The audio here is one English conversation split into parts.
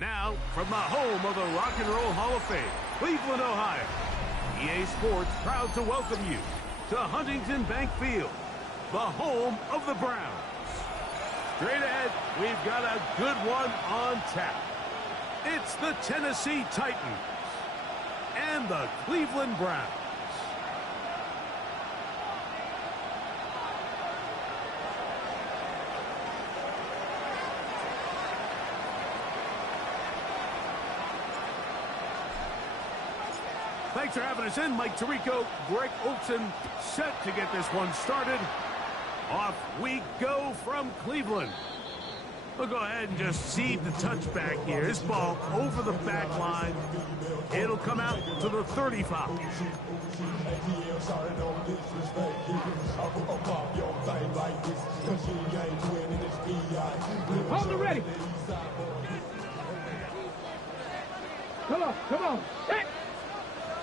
Now, from the home of the Rock and Roll Hall of Fame, Cleveland, Ohio, EA Sports proud to welcome you to Huntington Bank Field, the home of the Browns. Straight ahead, we've got a good one on tap. It's the Tennessee Titans and the Cleveland Browns. Thanks for having us in. Mike Tirico, Greg Olson, set to get this one started. Off we go from Cleveland. We'll go ahead and just seed the touchback here. This ball over the back line. It'll come out to the 35. Hold it ready. Come on, come on. Hit.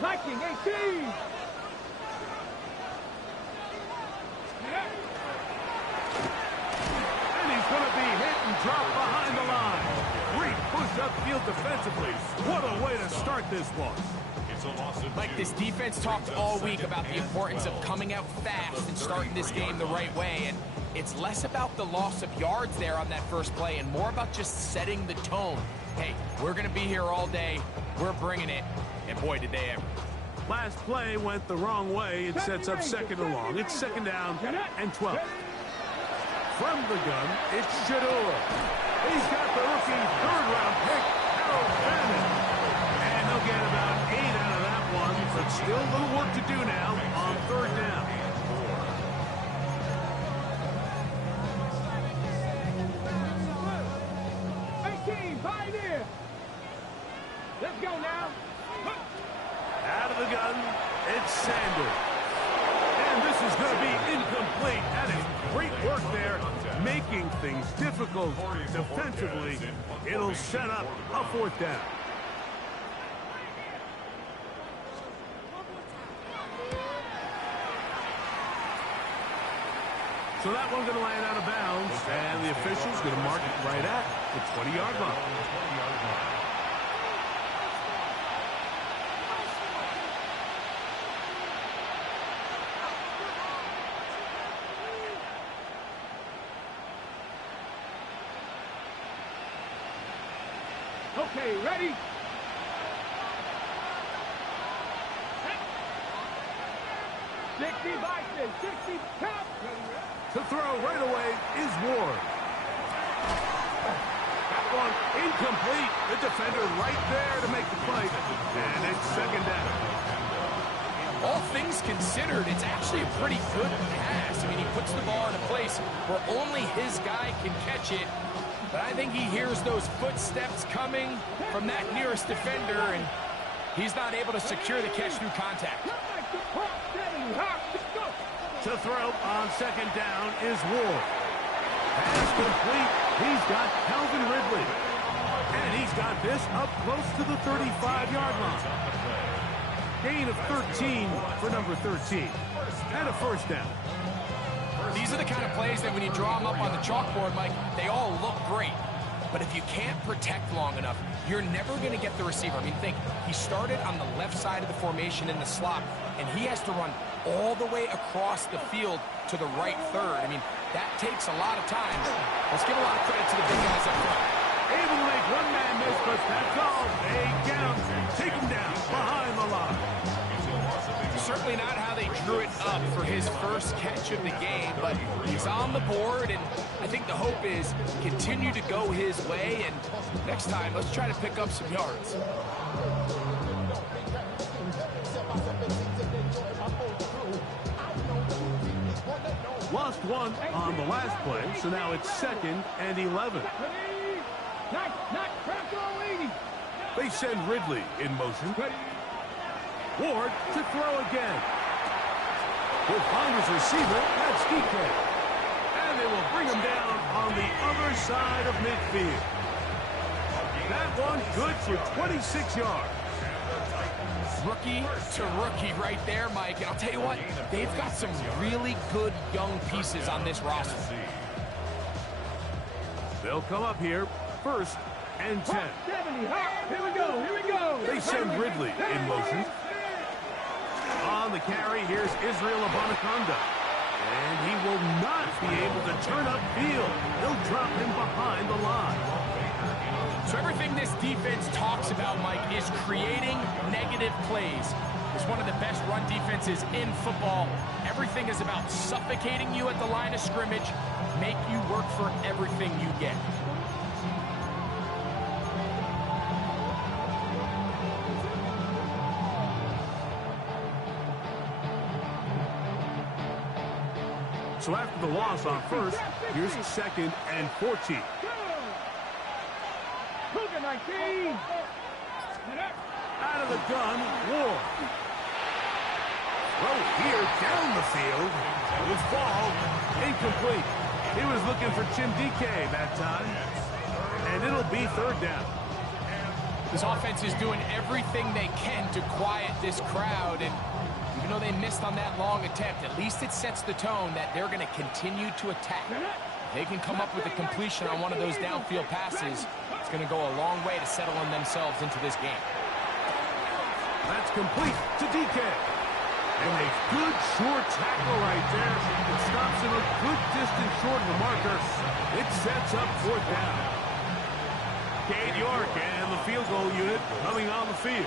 Liking 18. And he's going to be hit and dropped behind the line. Great push upfield defensively. What a way to start this one. Like, this defense talked all week about the importance of coming out fast and starting this game the right way, and it's less about the loss of yards there on that first play and more about just setting the tone. Hey, we're going to be here all day. We're bringing it, and boy, did they ever. Last play went the wrong way. It sets up second and long. It's second down and 12. From the gun, it's Shedeur. He's got the rookie third-round pick, Harold Bannon. And they'll get about 8 out of that one, but still a little work to do now on third down. Let's go now. Out of the gun, it's Sanders. And this is going to be incomplete. That is great work there, making things difficult defensively. It'll set up a fourth down. So that one's going to land out of bounds, and the official's going to mark it right at the 20-yard line. Okay, ready? 60 Bison, 60 count. To throw right away is Ward. That one incomplete. The defender right there to make the play. And it's second down. All things considered, it's actually a pretty good pass. I mean, he puts the ball in a place where only his guy can catch it. But I think he hears those footsteps coming from that nearest defender, and he's not able to secure the catch through contact. To throw on second down is Ward. Pass complete. He's got Calvin Ridley. And he's got this up close to the 35-yard line. Gain of 13 for number 13. And a first down. These are the kind of plays that when you draw them up on the chalkboard, Mike, they all look great. But if you can't protect long enough, you're never going to get the receiver. I mean, think, he started on the left side of the formation in the slot, and he has to run all the way across the field to the right third. I mean, that takes a lot of time. Let's give a lot of credit to the big guys up front. Able to make one man miss, but that's all. They get him. Take him down. probably not how they drew it up for his first catch of the game, but he's on the board, and I think the hope is continue to go his way, and next time, let's try to pick up some yards. Lost one on the last play, so now it's 2nd and 11. They send Ridley in motion. Ward to throw again. Will find his receiver. That's DK. And they will bring him down on the other side of midfield. That one good for 26 yards. Rookie to rookie right there, Mike. And I'll tell you what, they've got some really good young pieces on this roster. They'll come up here, 1st and 10. 70. Here we go. Here we go. They send Ridley in motion. On the carry, here's Israel Abanikanda. And he will not be able to turn upfield. They'll drop him behind the line. So everything this defense talks about, Mike, is creating negative plays. It's one of the best run defenses in football. Everything is about suffocating you at the line of scrimmage, make you work for everything you get. So after the loss on 1st, here's 2nd and 14. Out of the gun, Ward. Throw here down the field. With ball, incomplete. He was looking for Jim DK that time. And it'll be 3rd down. This offense is doing everything they can to quiet this crowd, and even though they missed on that long attempt, at least it sets the tone that they're going to continue to attack. If they can come up with a completion on one of those downfield passes, it's going to go a long way to settling themselves into this game. That's complete to DK. And a good short tackle right there. It stops him a good distance short of the marker. It sets up 4th down. Cade York and the field goal unit coming on the field.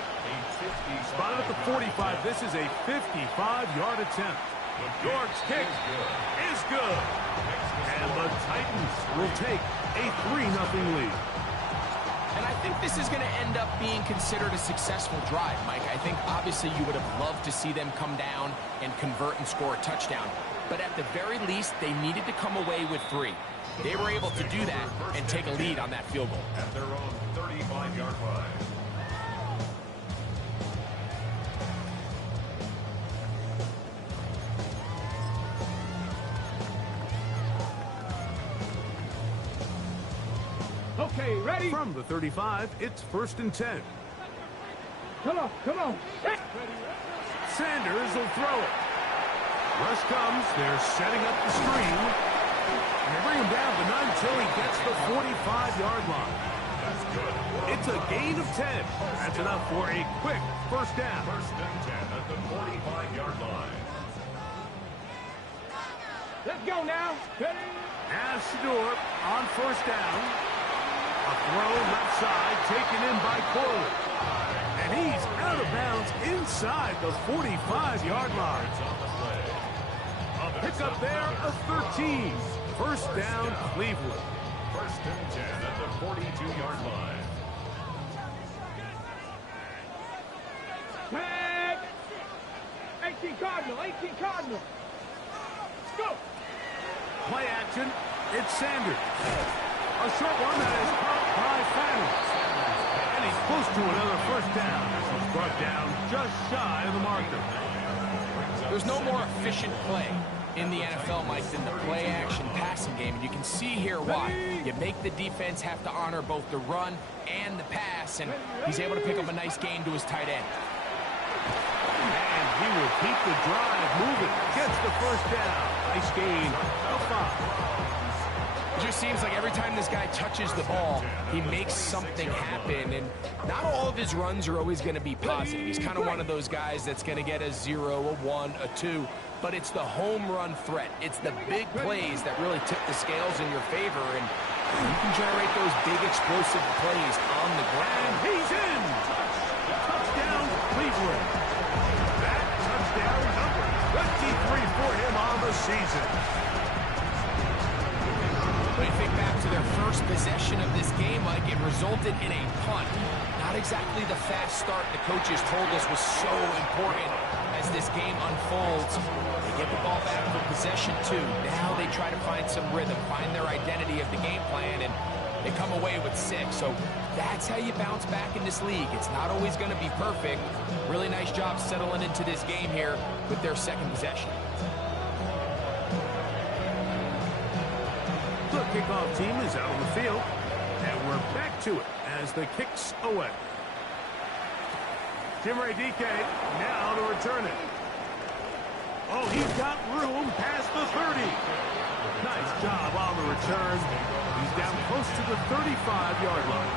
Spotted at the 45. This is a 55-yard attempt. York's kick is good. And the Titans will take a 3-0 lead. And I think this is going to end up being considered a successful drive, Mike. I think obviously you would have loved to see them come down and convert and score a touchdown. But at the very least, they needed to come away with 3. They were able to do that and take a lead on that field goal. At their own 35-yard line. Okay, ready? From the 35, it's 1st and 10. Come on. Sanders will throw it. Rush comes. They're setting up the screen. And they bring him down to none until he gets the 45-yard line. That's good. It's a gain of 10. That's enough for a quick 1st down. 1st and 10 at the 45-yard line. Let's go now. Ready? As Shedeur on 1st down. A throw left side taken in by Corley. And he's out of bounds inside the 45-yard line. Pick up there, a 13. 1st down, Cleveland. 1st and 10 at the 42-yard line. Tag! 18 Cardinal. Let's go. Play action. It's Sanders. A short one that is caught by Fanning. And he's close to another 1st down. He's brought down just shy of the marker. There's no more efficient play in the NFL, Mike, than the play-action passing game. And you can see here why. You make the defense have to honor both the run and the pass, and he's able to pick up a nice gain to his tight end. And he will keep the drive moving. Gets the 1st down. Nice gain of 5. It just seems like every time this guy touches the ball, he makes something happen, and not all of his runs are always going to be positive. He's kind of one of those guys that's going to get a 0, a 1, a 2, but it's the home run threat. It's the big plays that really tip the scales in your favor, and you can generate those big explosive plays on the ground. And he's in! Touchdown, Cleveland. That touchdown season. When you think back to their first possession of this game, Mike, it resulted in a punt. Not exactly the fast start the coaches told us was so important as this game unfolds. They get the ball back for possession 2. Now they try to find some rhythm, find their identity of the game plan, and they come away with 6. So that's how you bounce back in this league. It's not always going to be perfect. Really nice job settling into this game here with their second possession. The kickoff team is out on the field, and we're back to it as the kick's away. Chimere Dike now to return it. Oh, he's got room past the 30. Nice job on the return. He's down close to the 35-yard line.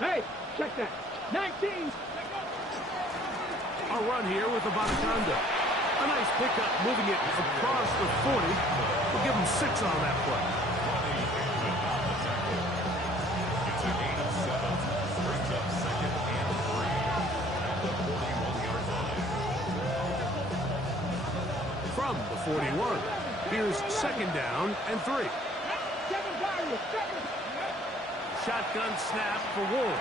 Hey, check that. 19. A run here with the Abonaconda. A nice pickup, moving it across the 40. We'll give him 6 on that play. It's a gain of 7. Brings up 2nd and 3 at the 41-yard line. From the 41, here's 2nd down and 3. Shotgun snap for Ward.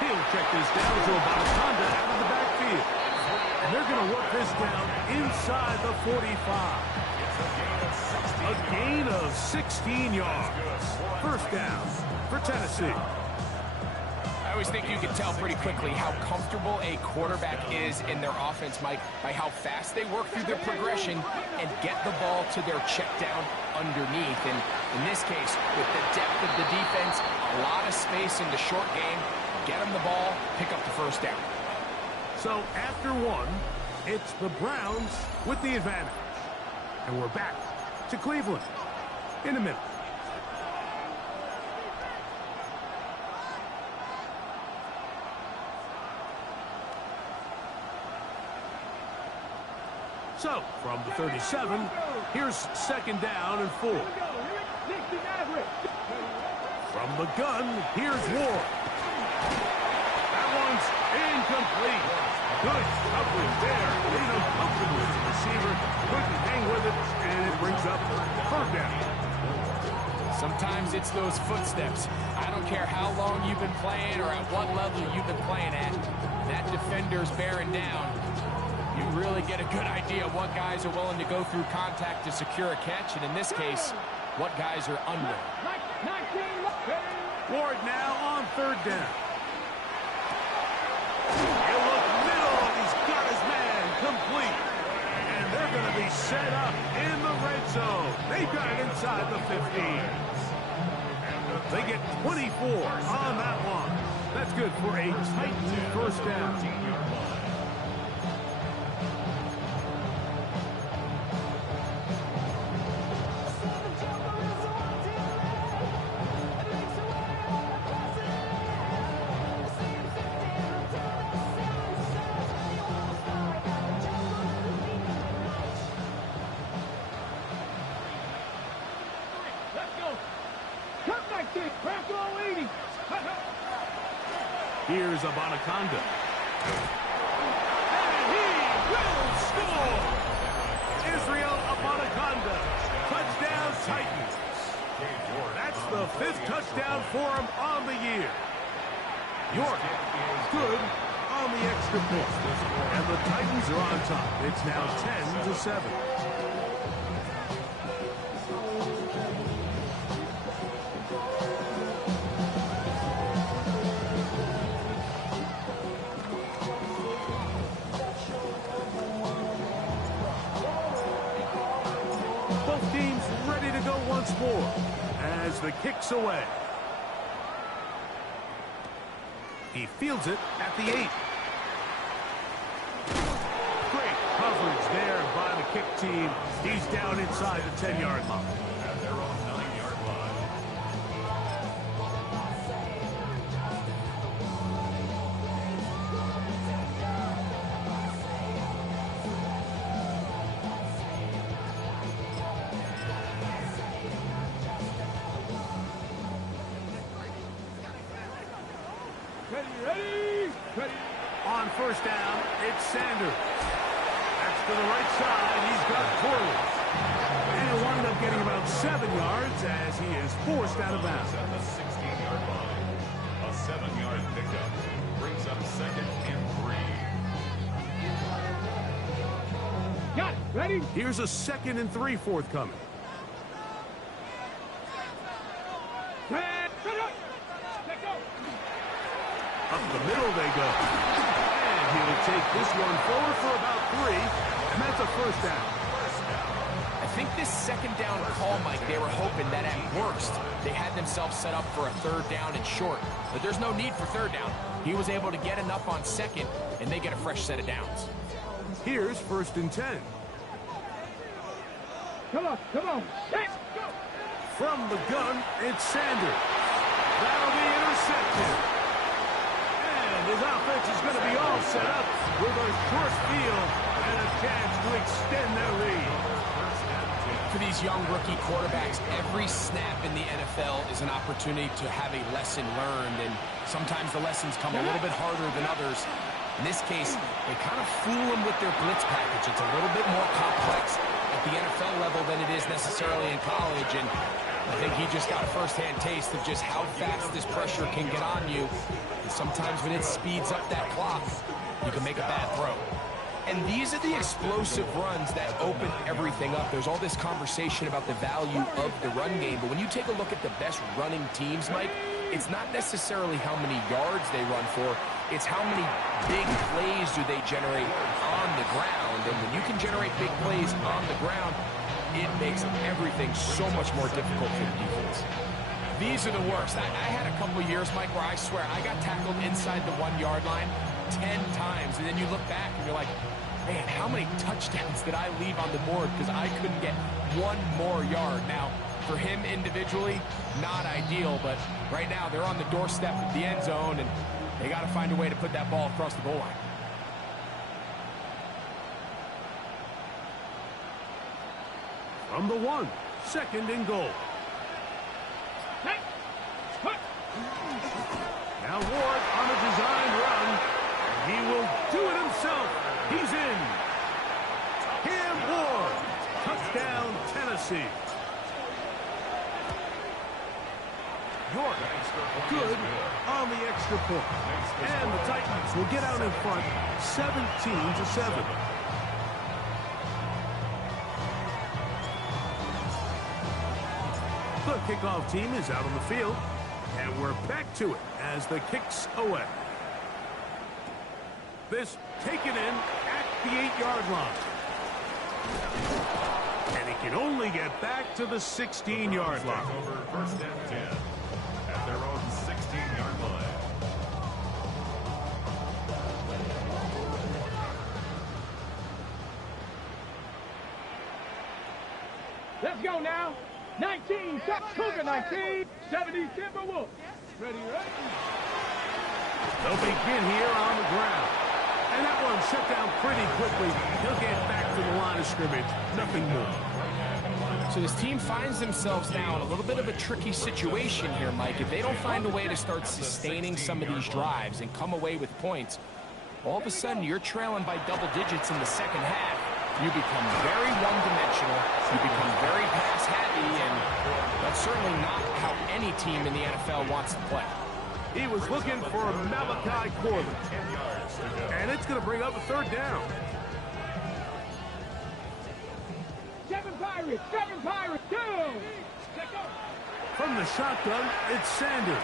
He'll check this down to Abonaconda out of the backfield. And they're going to work this down inside the 45. A gain of 16 yards. First down for Tennessee. I always think you can tell pretty quickly how comfortable a quarterback is in their offense, Mike, by how fast they work through their progression and get the ball to their check down underneath. And in this case, with the depth of the defense, a lot of space in the short game, get them the ball, pick up the first down. So after 1, it's the Browns with the advantage. And we're back to Cleveland in a minute. So, from the 37, here's 2nd down and 4. From the gun, here's Ward. That one's incomplete. Good coverage there. Made him comfortable with the receiver. Couldn't hang with it, and it brings up 3rd down. Sometimes it's those footsteps. I don't care how long you've been playing or at what level you've been playing at. That defender's bearing down. You really get a good idea of what guys are willing to go through contact to secure a catch, and in this case, what guys are under. Ward now on 3rd down. He'll look middle, and he's got his man complete. And they're going to be set up in the red zone. They've got it inside the 15. They get 24 on that one. That's good for a Titan first down. Here's Abonaconda. And he will score! Israel Abonaconda. Touchdown Titans. That's the 5th touchdown for him on the year. York good on the extra point. And the Titans are on top. It's now 10-7. Once more as the kick's away. He fields it at the 8. Great coverage there by the kick team. He's down inside the 10-yard line. At their own 9-yard line. ready? Ready. On first down, it's Sanders. That's to the right side. He's got Corley. And he'll wind up getting about 7 yards as he is forced out of bounds. At the 16-yard line. A 7-yard pickup brings up 2nd and 3. Got it. Ready? Here's a 2nd and 3 forthcoming. Let go. Up the middle they go. And he'll take this one forward for about 3. And that's a first down. I think this 2nd down call, Mike, they were hoping that at worst they had themselves set up for a 3rd down and short. But there's no need for 3rd down. He was able to get enough on 2nd, and they get a fresh set of downs. Here's 1st and 10. Come on. Let's go. From the gun, it's Sanders. That'll be intercepted. And his offense is going to be all set up with a short field and a chance to extend their lead. For these young rookie quarterbacks, every snap in the NFL is an opportunity to have a lesson learned, and sometimes the lessons come a little bit harder than others. In this case, they kind of fool them with their blitz package. It's a little bit more complex at the NFL level than it is necessarily in college, and I think he just got a first-hand taste of just how fast this pressure can get on you. And sometimes when it speeds up that clock, you can make a bad throw. And these are the explosive runs that open everything up. There's all this conversation about the value of the run game, but when you take a look at the best running teams, Mike, it's not necessarily how many yards they run for, it's how many big plays do they generate on the ground. And when you can generate big plays on the ground, it makes everything so much more difficult for the defense. These are the worst. I had a couple years, Mike, where I swear I got tackled inside the 1-yard line 10 times, and then you look back and you're like, man, how many touchdowns did I leave on the board because I couldn't get one more yard? Now, for him individually, not ideal, but right now they're on the doorstep of the end zone, and they got to find a way to put that ball across the goal line. From the 1, 2nd and goal. Now Ward on a designed run. He will do it himself. He's in. Cam Ward. Touchdown, Tennessee. York, good on the extra point. And the Titans will get out in front 17-7. The kickoff team is out on the field, and we're back to it as the kick's away. This taken in at the 8-yard line. And he can only get back to the 16-yard line. Over 1st and 10 at their own 16-yard line. Let's go now. 19, Cougar 19, 70 Timberwolves. Ready? They'll begin here on the ground. And that one shut down pretty quickly. He'll get back to the line of scrimmage. Nothing more. So this team finds themselves now in a little bit of a tricky situation here, Mike. If they don't find a way to start sustaining some of these drives and come away with points, all of a sudden you're trailing by double digits in the second half. You become very one-dimensional, you become very pass-happy, and that's certainly not how any team in the NFL wants to play. He was looking for Malachi Corbin. And it's going to bring up a 3rd down. Seven Pirates, go! From the shotgun, it's Sanders.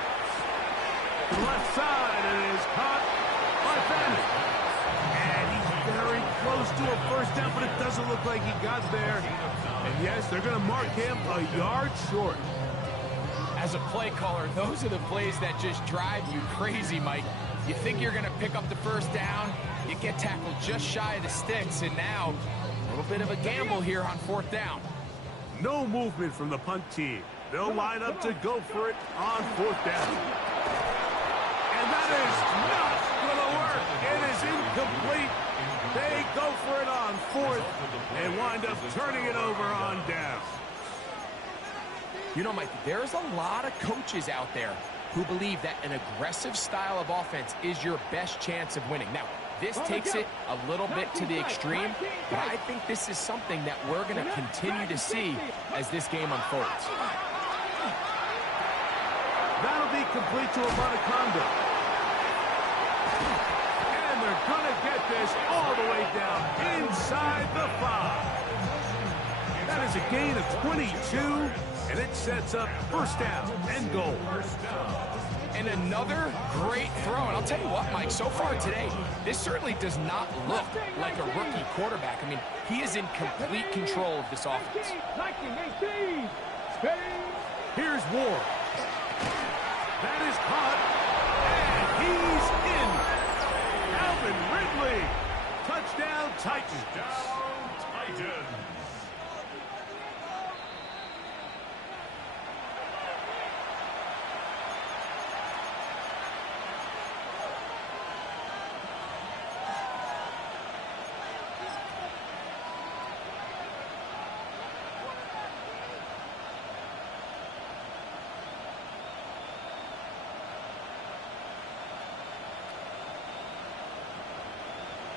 To the left side, and it is caught by Bennett. And he's very close to a first down, but it doesn't look like he got there. And yes, they're going to mark him a yard short. As a play caller, those are the plays that just drive you crazy, Mike. You think you're going to pick up the first down, you get tackled just shy of the sticks, and now a little bit of a gamble here on 4th down. No movement from the punt team. They'll line up to go for it on 4th down. And that is not going to work. It is incomplete. They go for it on 4th and wind up turning it over on down. You know, Mike, there's a lot of coaches out there who believe that an aggressive style of offense is your best chance of winning. Now, this takes it a little bit to the extreme, but I think this is something that we're going to continue to see as this game unfolds. That'll be complete to Abanikanda. And they're going to get this all the way down inside the 5. That is a gain of 22, and it sets up first down and goal. And another great throw. And I'll tell you what, Mike, so far today, this certainly does not look like a rookie quarterback. I mean, he is in complete control of this offense. Here's Ward. That is caught, and he's in. Alvin Ridley. Touchdown, Titans. Touchdown, Titans.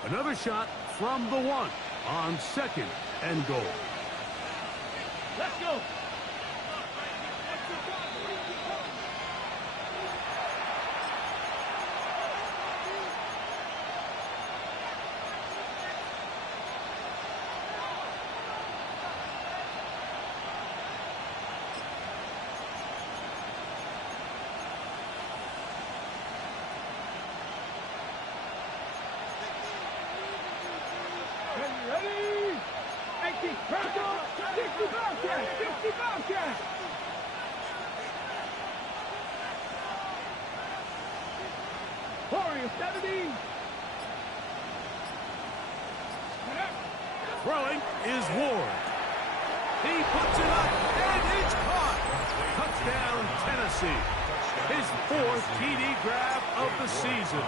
Another shot from the 1 on second and goal. Let's go. Ready? 80, press on, 60 Bobcat, 60 Bobcat. Warrior 70. Throwing is Ward. He puts it up, and it's caught. Touchdown, Tennessee. His 4th TD grab of the season.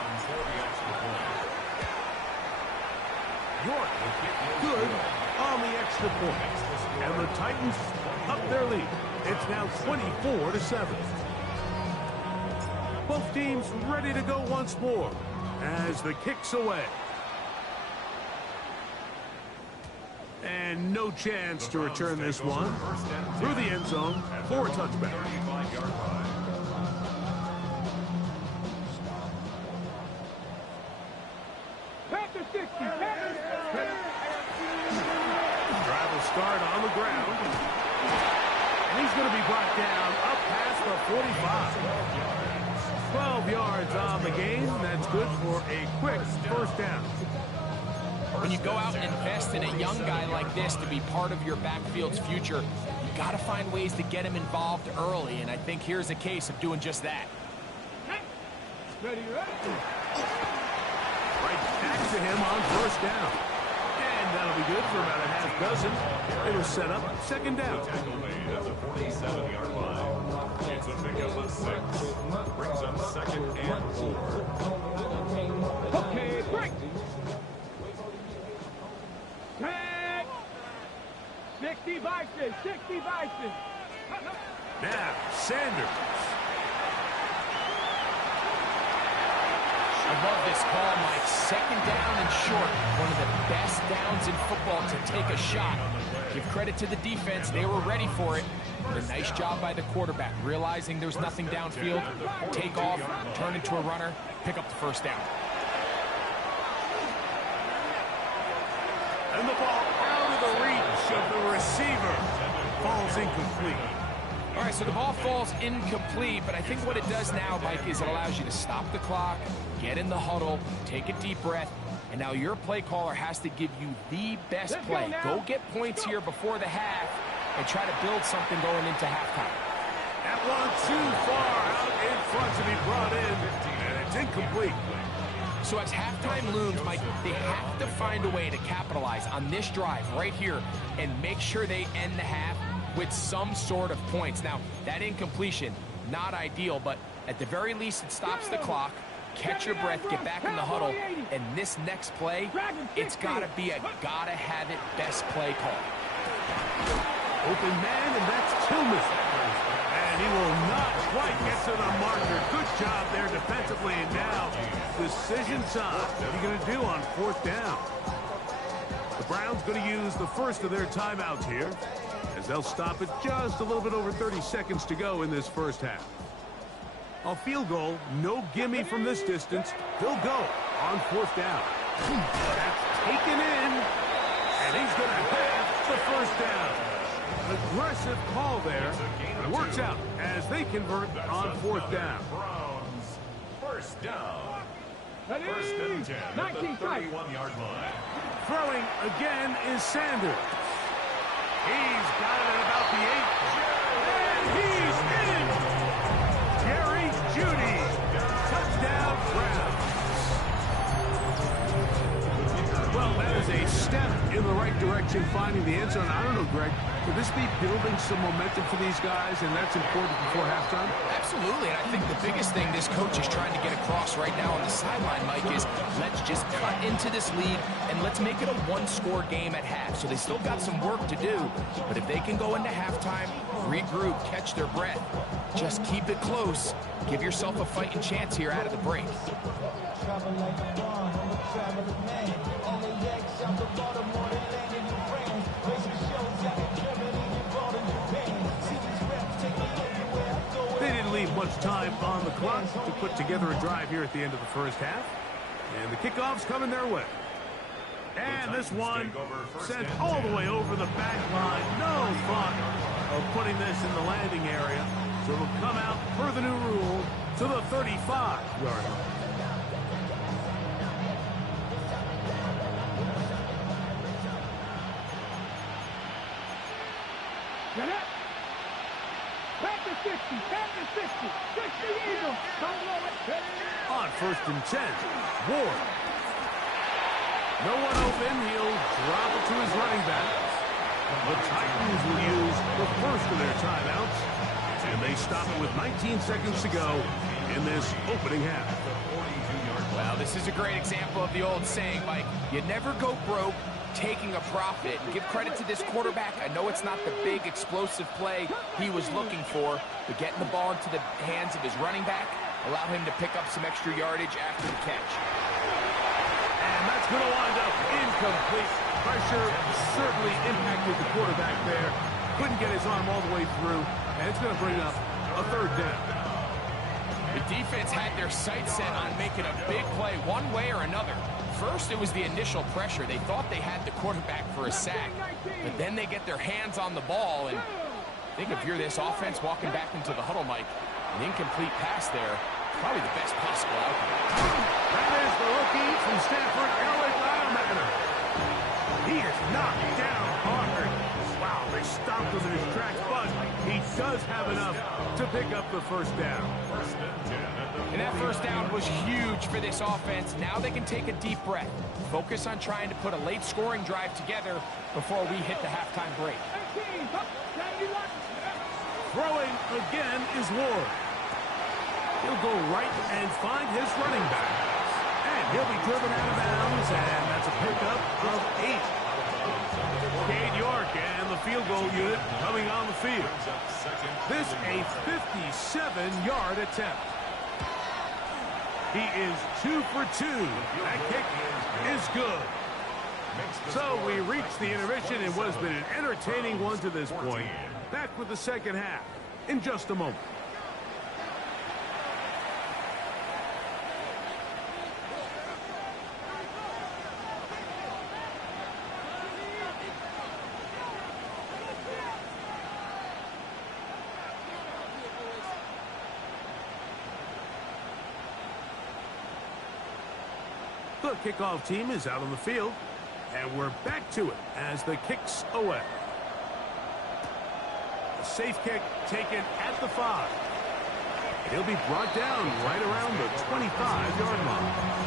York good on the extra point. And the Titans up their lead. It's now 24-7. Both teams ready to go once more as the kick's away. And no chance to return this one through the end zone for a touchback. Drive will start on the ground. And he's going to be brought down up past the 45. 12 yards on the game. That's good for a quick first down. When you go out and invest in a young guy like this to be part of your backfield's future, you got to find ways to get him involved early, and I think here's a case of doing just that. Ready, ready. Right back to him on first down. And that'll be good for about a half dozen. It'll set up second down. Tackle made at the 47-yard line. It's a pickup of 6. Brings up second and 4. Okay, break. Tag. 60 Bison, 60 Bison. Now, Sanders. I love this call, Mike. Second down and short. One of the best downs in football to take a shot. Give credit to the defense. They were ready for it. But a nice job by the quarterback, realizing there's nothing downfield. Take off, turn into a runner, pick up the first down. And the ball out of the reach of the receiver. Falls incomplete. All right, so the ball falls incomplete, but I think what it does now, Mike, is it allows you to stop the clock, get in the huddle, take a deep breath, and now your play caller has to give you the best play. Go get points here before the half and try to build something going into halftime. That one too far out in front to be brought in, and it's incomplete. So as halftime looms, Mike, they have to find a way to capitalize on this drive right here and make sure they end the half with some sort of points. Now, that incompletion, not ideal, but at the very least it stops the clock. Catch your breath, get back in the huddle, and this next play, it's got to be a gotta-have-it best play call. Open man, and that's Tillman. And And he will not quite get to the marker. Good job there defensively. And now, decision time. What are you going to do on 4th down? The Browns going to use the first of their timeouts here, as they'll stop it just a little bit over 30 seconds to go in this first half. A field goal, no gimme from this distance. He'll go on 4th down. That's taken in, and he's going to have the first down. Aggressive call there. It works out as they convert on 4th down. Browns, first down. Ready? First and 10 at the 19 seconds. 31-yard line. Throwing again is Sanders. He's got it at about the 8. And he's in! Jerry Jeudy. Touchdown, Browns. Well, that is a step in the right direction, finding the end zone. I don't know, Greg. Could this be building some momentum for these guys, and that's important before halftime? Absolutely, and I think the biggest thing this coach is trying to get across right now on the sideline, Mike, is let's just cut into this lead and let's make it a one-score game at half. So they still got some work to do, but if they can go into halftime, regroup, catch their breath, just keep it close, give yourself a fighting chance here out of the break. They didn't leave much time on the clock to put together a drive here at the end of the first half. And the kickoff's coming their way. And this one sent all the way over the back line. No thought of putting this in the landing area. So it'll come out per the new rule to the 35-yard line. Get it? Back to 60, back to 60, 60 Eagles. Come on, On 1st and 10, Ward. No one open. He'll drop it to his running back. The Titans will use the first of their timeouts, and they stop it with 19 seconds to go in this opening half. Well, this is a great example of the old saying, Mike, you never go broke taking a profit. Give credit to this quarterback. I know it's not the big explosive play he was looking for, but getting the ball into the hands of his running back allow him to pick up some extra yardage after the catch. And that's going to wind up incomplete. Pressure certainly impacted the quarterback there. Couldn't get his arm all the way through, and it's going to bring up a 3rd down. The defense had their sights set on making a big play one way or another. First, it was the initial pressure. They thought they had the quarterback for a sack, but then they get their hands on the ball, and I think if you're this offense walking back into the huddle, Mike, an incomplete pass there, probably the best possible outcome. That is the rookie from Stanford, Eric Alamaner. He is knocked down hard. Wow, they stopped him in his tracks, but he does have enough to pick up the first down. And that first down was huge for this offense. Now they can take a deep breath. Focus on trying to put a late scoring drive together before we hit the halftime break. Throwing again is Ward. He'll go right and find his running back. And he'll be driven out of bounds, and that's a pickup of 8. Cade York and the field goal unit coming on the field. This a 57-yard attempt. He is 2 for 2. That kick is good. So we reach the intermission in what has been an entertaining one to this point. Back with the second half in just a moment. The kickoff team is out on the field, and we're back to it as the kick's away. A safe kick taken at the 5. He'll be brought down right around the 25-yard line.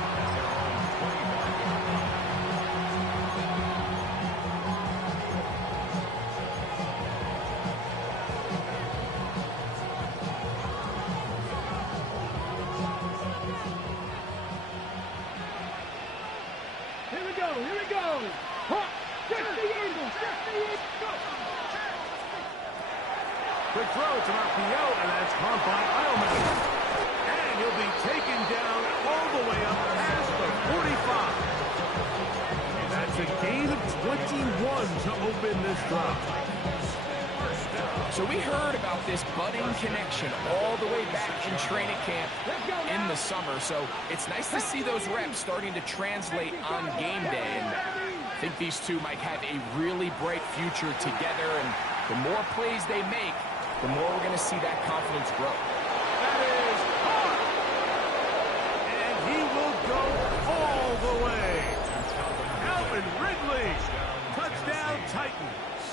Quick throw, it's an RPO, and that's caught by Eilman. And he'll be taken down all the way up past the 45. That's a gain of 21 to open this drive. So we heard about this budding connection all the way back in training camp in the summer. So it's nice to see those reps starting to translate on game day. And I think these two might have a really bright future together. And the more plays they make, the more we're going to see that confidence grow. That is hard. And he will go all the way. Calvin Ridley. Touchdown Titans.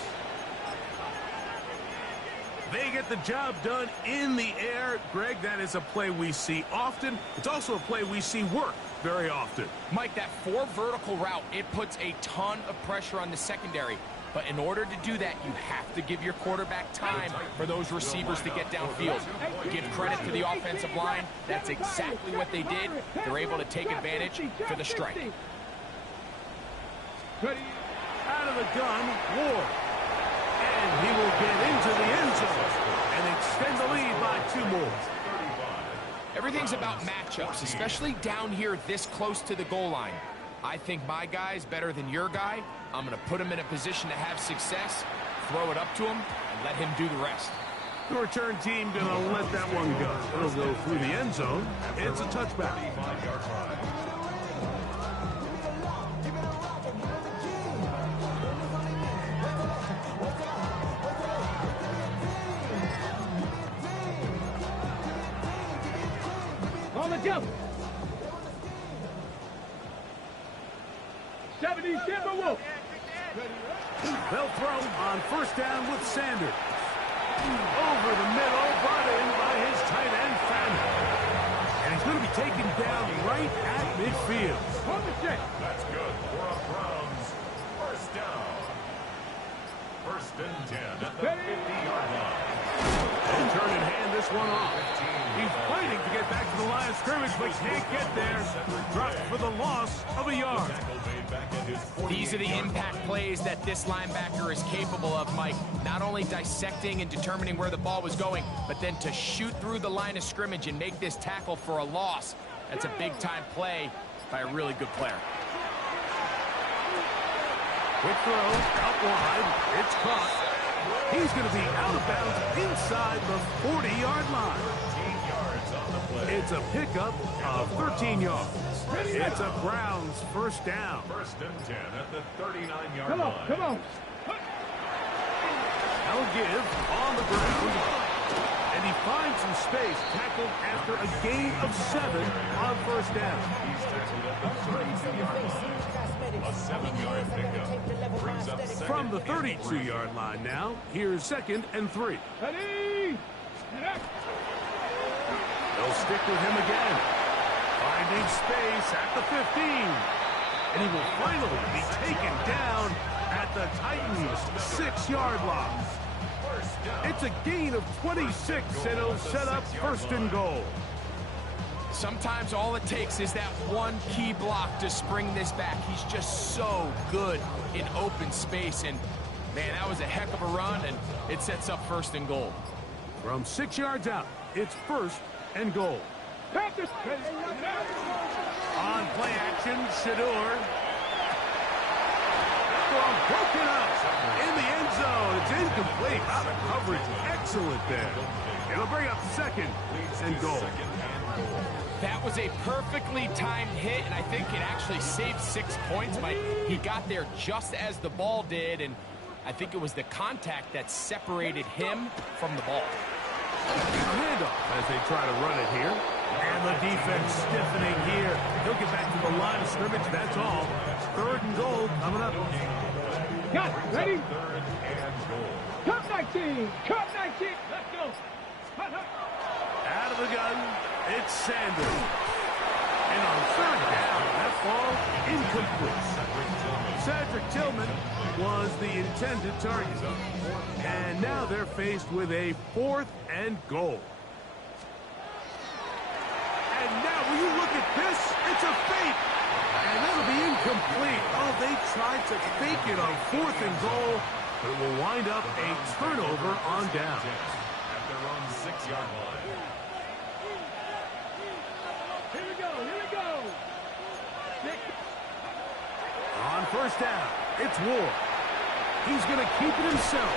They get the job done in the air. Greg, that is a play we see often. It's also a play we see work very often. Mike, that 4 vertical route, it puts a ton of pressure on the secondary. But in order to do that, you have to give your quarterback time for those receivers to get downfield. Give credit to the offensive line. That's exactly what they did. They're able to take advantage for the strike. Out of the gun, Ward. And he will get into the end zone and extend the lead by 2 more. Everything's about matchups, especially down here this close to the goal line. I think my guy's better than your guy. I'm going to put him in a position to have success, throw it up to him, and let him do the rest. The return team going to let that one go. It'll go through the end zone. It's a touchback. On the jump. 70 Timberwolves. They'll throw on first down with Sanders. Over the middle, brought in by his tight end, Fannin. And he's going to be taken down right at midfield. On the check. That's good for a Browns first down. 1st and 10 at the 50-yard line. And turn and hand this one off. He's fighting to get back to the line of scrimmage, but can't get there. Dropped for the loss of a yard. These are the impact plays that this linebacker is capable of, Mike. Not only dissecting and determining where the ball was going, but then to shoot through the line of scrimmage and make this tackle for a loss. That's a big-time play by a really good player. Quick throw, out wide. It's caught. He's going to be out of bounds inside the 40-yard line. It's a pickup of 13 yards. It's a Browns first down. 1st and 10 at the 39-yard Come on, line. come on. They'll give on the ground. And he finds some space, tackled after a gain of 7 on first down. He's tackled at the 32-yard line. A 7-yard pickup brings up second. From the 32-yard line now, here's 2nd and 3. Ready. They'll stick with him again. Finding space at the 15. And he will finally be taken down at the Titans' 6-yard line. It's a gain of 26, and it'll set up 1st and goal. Sometimes all it takes is that one key block to spring this back. He's just so good in open space. And, man, that was a heck of a run, and it sets up 1st and goal. From 6 yards out, it's 1st and goal. On play action, Shador. Broken up in the end zone. It's incomplete. Out of coverage. Excellent there. It'll bring up 2nd and goal. That was a perfectly timed hit, and I think it actually saved 6 points, Mike. He got there just as the ball did, and I think it was the contact that separated him from the ball. Handoff as they try to run it here. And the defense stiffening here. He'll get back to the line of scrimmage. That's all. 3rd and goal coming up. Got it. Ready? 3rd and goal. Cut 19. Cut 19. Let's go. Out of the gun, it's Sanders. And on 3rd down, that ball incomplete. Cedric Tillman was the intended target. And now they're faced with a 4th and goal. And now, will you look at this? It's a fake. And that'll be incomplete. Oh, they tried to fake it on 4th and goal, but it will wind up a turnover on down. their own 6-yard line. Here we go, here we go. On first down, it's Ward. He's going to keep it himself.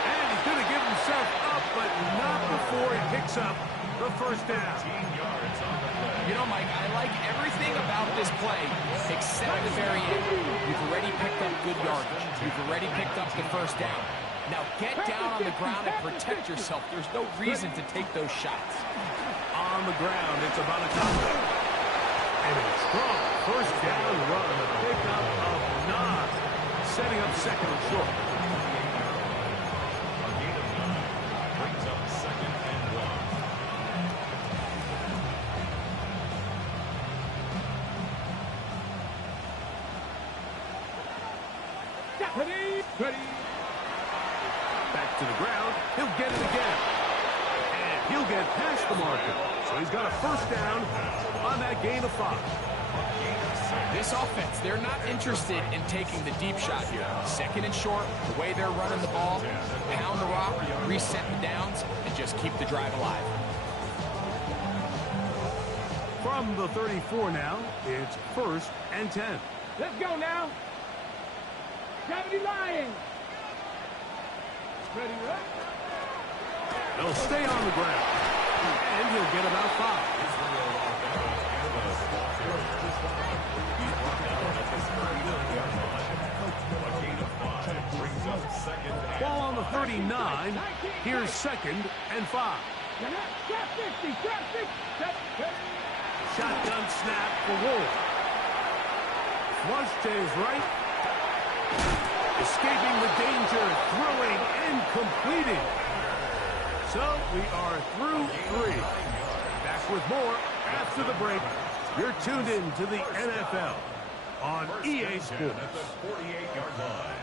And he's going to give himself up, but not before he picks up the first down. 15 yards on the play. You know, Mike, I like everything about this play except the very end. You've already picked up good yardage. You've already picked up the first down. Now get down on the ground and protect yourself. There's no reason to take those shots. On the ground, it's about a touchdown. And a strong first down run, a pickup of 9, setting up second and short. A gain of 9 brings up 2nd and 1. Ready. Back to the ground, he'll get it again. And he'll get past the marker. So he's got a first down on that gain of 5. This offense, they're not interested in taking the deep shot here. Second and short, the way they're running the ball, pound the rock, reset the downs, and just keep the drive alive. From the 34 now, it's 1st and 10. Let's go now. Gravity Lions. Ready, right? They'll stay on the ground. And he'll get about 5. Ball on the 39. Here's 2nd and 5. Shotgun snap for Ward. Flush to his right. Escaping the danger, throwing and completing. So we are through 3. Back with more after the break. You're tuned in to the NFL on EA Sports. At the 48-yard line.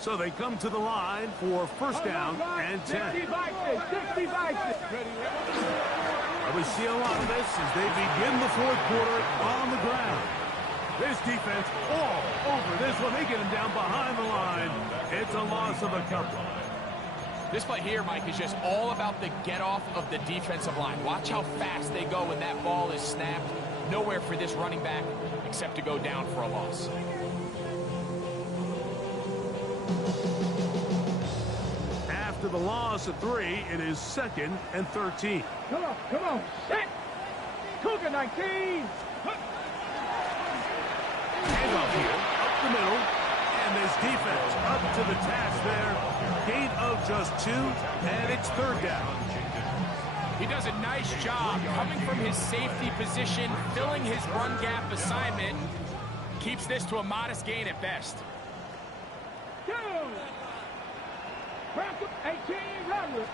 So they come to the line for first down and 10. 60 We see a lot of this as they begin the 4th quarter on the ground. This defense all over this one. They get him down behind the line. It's a loss of a couple. This play here, Mike, is just all about the get-off of the defensive line. Watch how fast they go when that ball is snapped. Nowhere for this running back except to go down for a loss. After the loss of 3, it is 2nd and 13. Come on. Set. Cougar 19. Handoff here, up the middle. And this defense up to the task there. Gain of just 2, and it's 3rd down. He does a nice job coming from his safety position, filling his run gap assignment. Keeps this to a modest gain at best. Go. 18, Rodgers.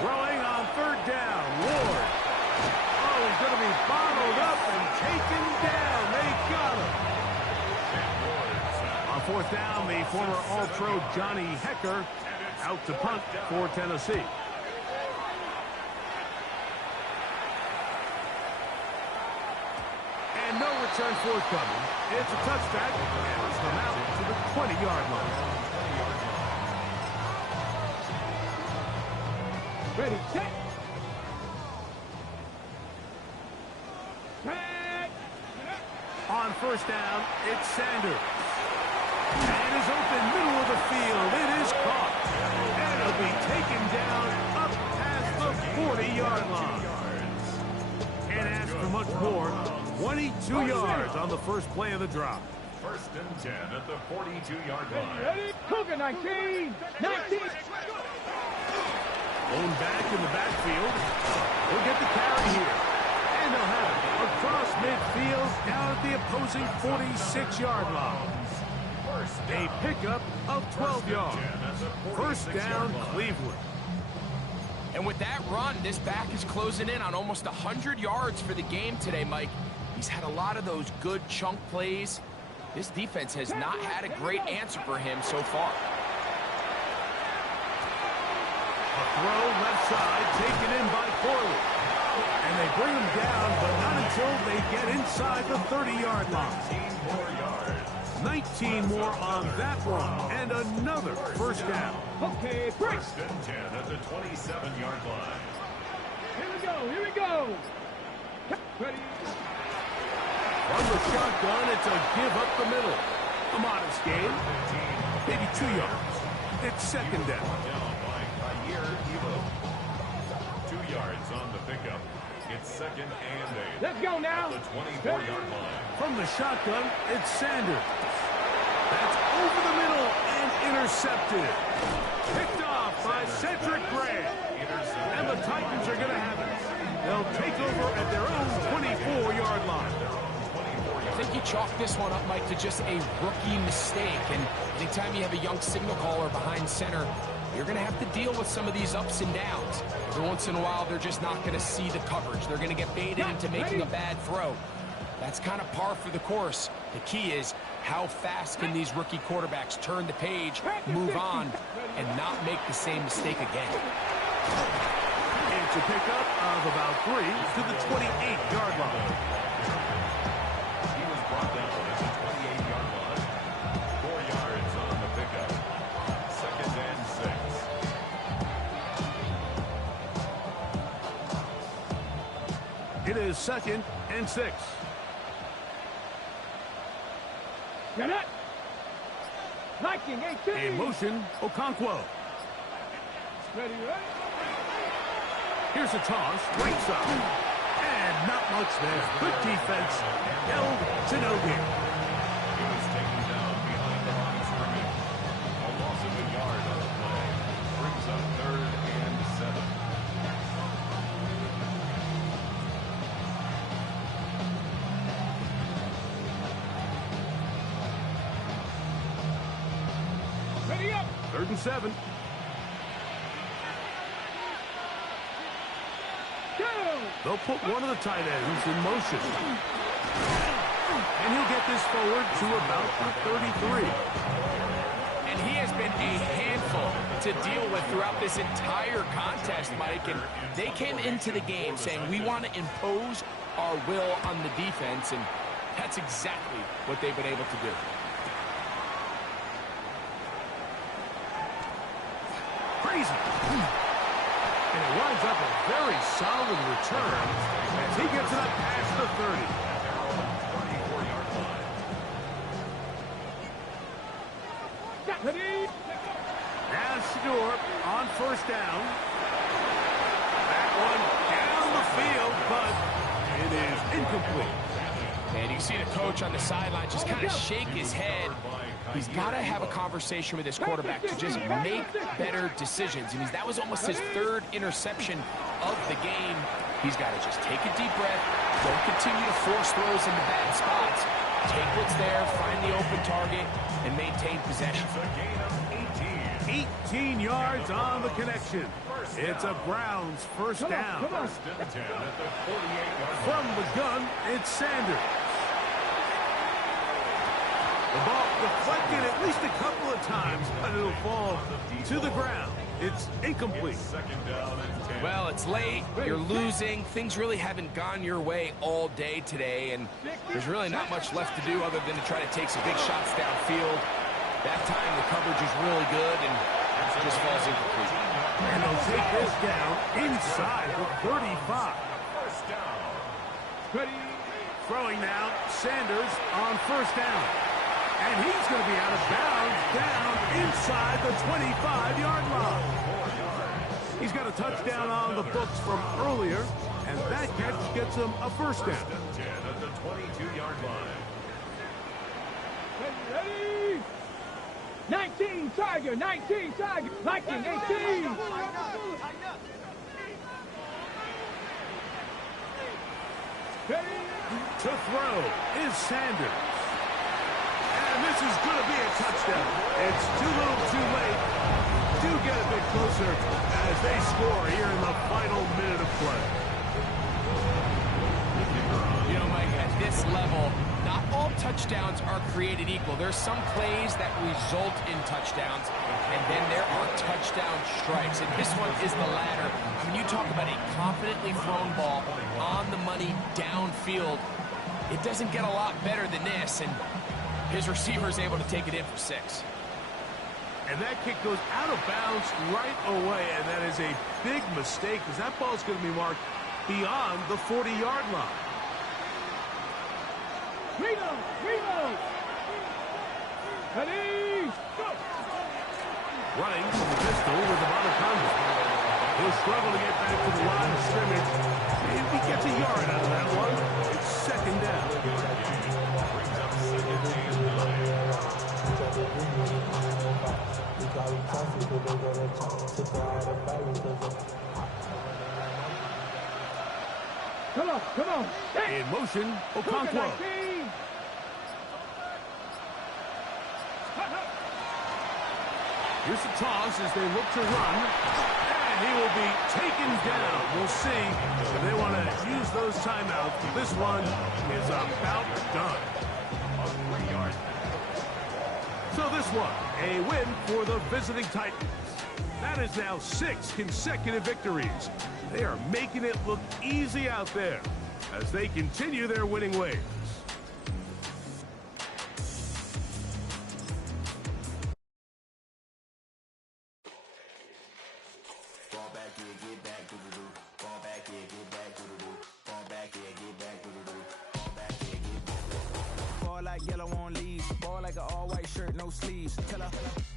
Throwing on 3rd down, Ward. Oh, he's going to be bottled up and taken down. They got him. On 4th down, the former All-Pro Johnny Hekker out to punt for Tennessee. And no return forthcoming. It's a touchback, and it's them out to the 20-yard line. Ready, set. Set. On first down, it's Sanders. And is open middle of the field. It is caught. And it'll be taken down up past the 40-yard line. Can't ask for much more. 22 yards on the first play of the drop. 1st and 10 at the 42-yard line. Ready, Cougar 19. 19. Going back in the backfield. He'll get the carry here. And they'll have it across midfield down at the opposing 46-yard line. A pickup of 12 yards. First down, Cleveland. And with that run, this back is closing in on almost 100 yards for the game today, Mike. He's had a lot of those good chunk plays. This defense has not had a great answer for him so far. A throw left side taken in by Corley. And they bring him down, but not until they get inside the 30-yard line. 19 more on that one, and another first down. Okay, break. First and 10 at the 27-yard line. Here we go, here we go. Ready. From the shotgun, it's a give up the middle. A modest gain, maybe 2 yards. It's second down. Down by Kyer Evo. 2 yards on the pickup. It's second and 8. Let's go now. The 24-yard line. From the shotgun, it's Sanders. That's over the middle and intercepted. Picked off by Cedric Gray. And the Titans are going to have it. They'll take over at their own 24-yard line. I think you chalk this one up, Mike, to just a rookie mistake. And anytime you have a young signal caller behind center, you're going to have to deal with some of these ups and downs. Every once in a while, they're just not going to see the coverage. They're going to get baited into making a bad throw. That's kind of par for the course. The key is how fast can these rookie quarterbacks turn the page, move on, and not make the same mistake again. It's a pickup of about 3 to the 28-yard line. He was brought down at the 28-yard line. 4 yards on the pickup. Second and 6. It is second and 6. Get it. Liking 18. In motion, Okonkwo. Ready, ready. Here's a toss, right side. And not much there. Good defense. Held to no gain. He was taken down behind the line of scrimmage. A loss of a yard on the play. Brings up third and 7. Ready up. Third and 7. They'll put one of the tight ends in motion. And he'll get this forward to about the 33. And he has been a handful to deal with throughout this entire contest, Mike. And they came into the game saying, we want to impose our will on the defense. And that's exactly what they've been able to do. Crazy. And it winds up a very solid return as he gets it up past the 30. 34-yard line. Ready. Now Shador on first down. That one down the field, but it is incomplete. And you see the coach on the sideline just kind of shake his head. He's got to have a conversation with his quarterback to just make better decisions. I mean, that was almost his 3rd interception of the game. He's got to just take a deep breath, don't continue to force throws into bad spots. Take what's there, find the open target, and maintain possession. It's a gain of 18 yards on the connection. It's a Browns first down. First and 10 at the 48-yard line. From the gun, it's Sanders. The ball deflected at least a couple of times, but it'll fall to the ground. It's incomplete. Second down and 10. Well, it's late, you're losing, things really haven't gone your way all day today, and there's really not much left to do other than to try to take some big shots downfield. That time the coverage is really good, and it just falls incomplete. And they'll take this down inside the 35. First down. Ready. Throwing now, Sanders on first down. And he's going to be out of bounds down inside the 25-yard line. He's got a touchdown on the books from earlier, and that catch gets him a first down. First and 10 at the 22-yard line. Ready. 19 Tiger, 19 Tiger. Liking 18. Ready. To throw is Sanders. And this is going to be a touchdown. It's too little too late. Do get a bit closer as they score here in the final minute of play. You know, Mike, at this level, not all touchdowns are created equal. There's some plays that result in touchdowns, and then there are touchdown strikes. And this one is the latter. When you talk about a confidently thrown ball on the money downfield, it doesn't get a lot better than this, and his receiver is able to take it in for 6. And that kick goes out of bounds right away, and that is a big mistake because that ball is going to be marked beyond the 40-yard line. Reload! Ready, go! Running from the pistol with the Montecalvo. He'll struggle to get back to the line of scrimmage. Maybe he gets a yard out of that one. It's second down. Brings up second and 9. Come on. In motion, Okonkwo. Here's the toss as they look to run. And he will be taken down. We'll see if they want to use those timeouts. This one is about done. A 3-yard. So this one, a win for the visiting Titans. That is now 6 consecutive victories. They are making it look easy out there as they continue their winning ways. Ball like yellow on leaves, ball like an all-white shirt, no sleeves. Tell her,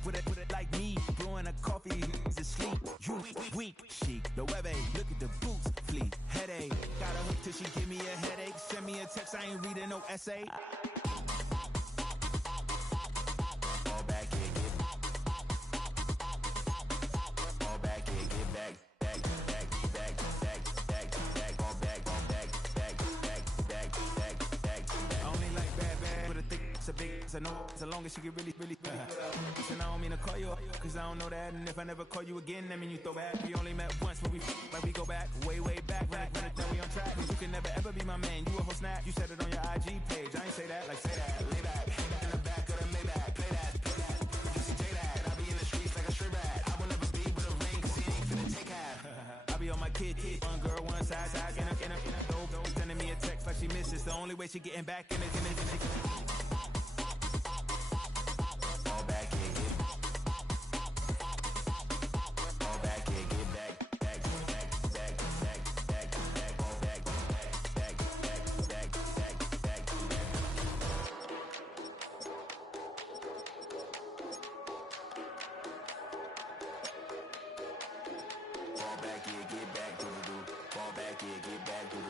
put it like me, blowing a coffee, he's asleep. You weak, chic, the web look at the boots, fleet, headache. Gotta wait till she give me a headache, send me a text, I ain't reading no essay. Ball back here, get ball back here, get back. I know so long as she get really Listen, I don't mean to call you up, cause I don't know that. And if I never call you again, that mean you throw back. We only met once, but we go back, way back. Run it down, we on track. Cause you can never ever be my man. You a whole snap, you said it on your IG page. I ain't say that, like say that. Lay back, in the back of the Maybach. Play that. You see J that. I be in the streets like a stray rat. I will never be with a ring, cause he ain't finna take half. I be on my kid, one girl, one side, in a dope. Sending me a text like she misses. The only way she getting back in it. Ball back here, get back, do-do-do. Ball back here, get back, do-do-do.